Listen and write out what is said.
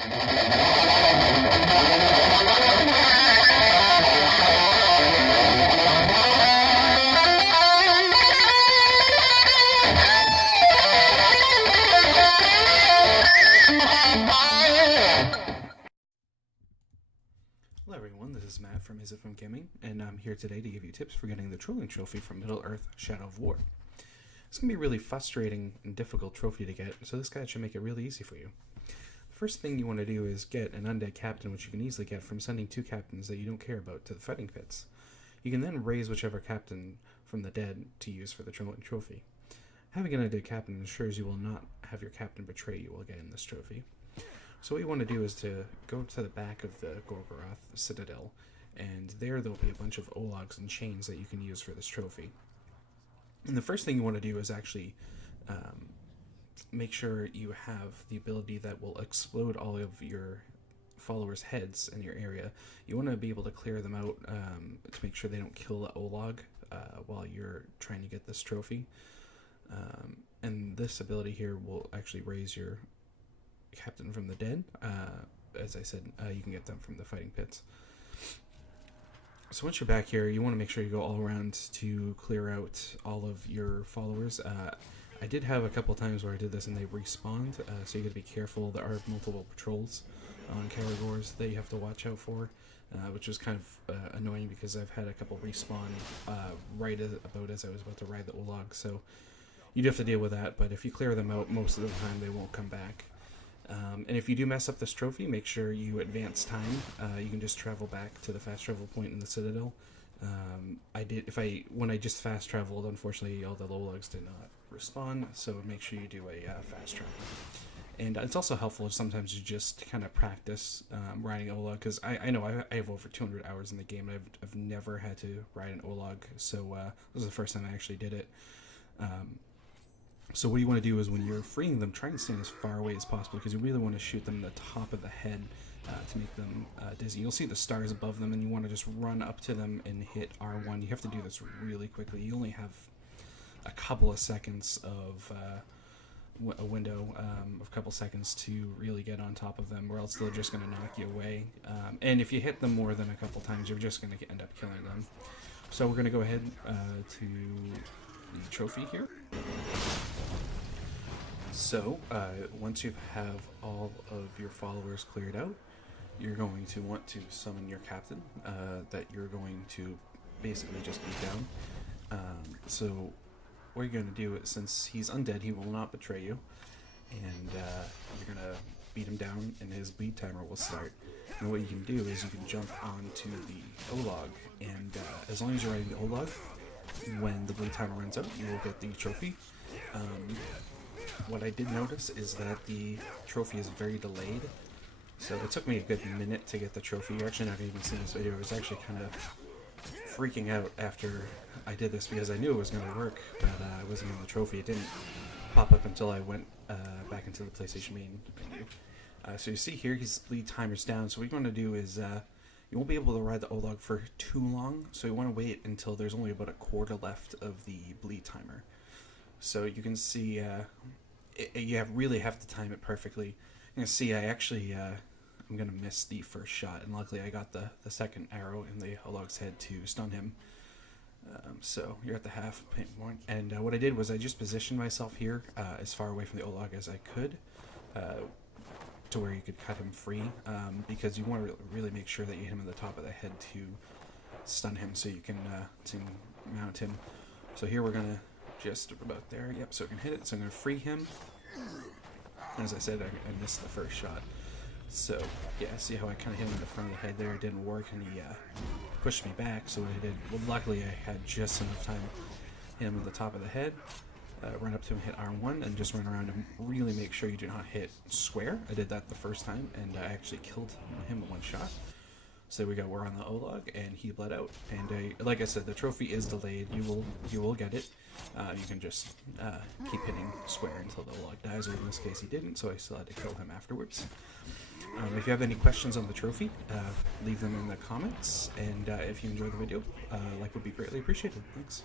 Hello everyone, this is Matt from Isifum Gaming, and I'm here today to give you tips for getting the Trolling Trophy from Middle-earth: Shadow of War. It's going to be a really frustrating and difficult trophy to get, so this guide should make it really easy for you. The first thing you want to do is get an undead captain, which you can easily get from sending 2 captains that you don't care about to the fighting pits. You can then raise whichever captain from the dead to use for the Trolling Trophy. Having an undead captain ensures you will not have your captain betray you while getting this trophy. So what you want to do is to go to the back of the Gorgoroth Citadel, and there'll be a bunch of Ologs and chains that you can use for this trophy. And the first thing you want to do is actually make sure you have the ability that will explode all of your followers' heads in your area. You want to be able to clear them out to make sure they don't kill the Olog while you're trying to get this trophy. And this ability here will actually raise your captain from the dead. As I said, you can get them from the fighting pits. So once you're back here, you want to make sure you go all around to clear out all of your followers. I did have a couple times where I did this and they respawned, so you got to be careful. There are multiple patrols on Caragors that you have to watch out for, which was kind of annoying because I've had a couple respawn right about as I was about to ride the Olog, so you do have to deal with that. But if you clear them out, most of the time they won't come back. And if you do mess up this trophy, make sure you advance time. You can just travel back to the fast travel point in the Citadel. When I just fast traveled, unfortunately all the Ologs did not respawn, so make sure you do a fast travel. And it's also helpful sometimes to just kind of practice riding Olog, because I know I have over 200 hours in the game, and I've never had to ride an Olog, so this was the first time I actually did it. So what you want to do is when you're freeing them, try and stand as far away as possible, because you really want to shoot them in the top of the head to make them dizzy. You'll see the stars above them, and you want to just run up to them and hit R1. You have to do this really quickly. You only have a couple of seconds of a window of a couple seconds to really get on top of them, or else they're just going to knock you away. And if you hit them more than a couple times, you're just going to end up killing them. So we're going to go ahead to the trophy here. So, once you have all of your followers cleared out, you're going to want to summon your captain that you're going to basically just beat down. So, what you're going to do is, since he's undead, he will not betray you, and you're going to beat him down, and his bleed timer will start. And what you can do is you can jump onto the Olog, and as long as you're riding the Olog, when the bleed timer runs out, you will get the trophy. What I did notice is that the trophy is very delayed, so it took me a good minute to get the trophy. You're actually not going to even see this video. I was actually kind of freaking out after I did this because I knew it was going to work, but I wasn't getting the trophy. It didn't pop up until I went back into the PlayStation main menu. So you see here, his bleed timer's down, so what you want to do is you won't be able to ride the Olog for too long, so you want to wait until there's only about a quarter left of the bleed timer. So you can see you really have to time it perfectly. You can see I actually I'm gonna miss the first shot, and luckily I got the second arrow in the Olog's head to stun him. So you're at the half point, and what I did was I just positioned myself here as far away from the Olog as I could, to where you could cut him free, because you want to really make sure that you hit him in the top of the head to stun him, so you can to mount him. So here we're gonna just about there. Yep, so I can hit it. So I'm going to free him. And as I said, I missed the first shot. So, yeah, see how I kind of hit him in the front of the head there? It didn't work, and he pushed me back. So what I did, well, luckily I had just enough time to hit him at the top of the head, run up to him, hit R1, and just run around and really make sure you do not hit square. I did that the first time, and I actually killed him in one shot. So there we go, we're on the Olog, and he bled out. And like I said, the trophy is delayed. You will get it. You can just keep hitting square until the Olog dies, or in this case he didn't, so I still had to kill him afterwards. If you have any questions on the trophy, leave them in the comments, and if you enjoyed the video, like would be greatly appreciated. Thanks.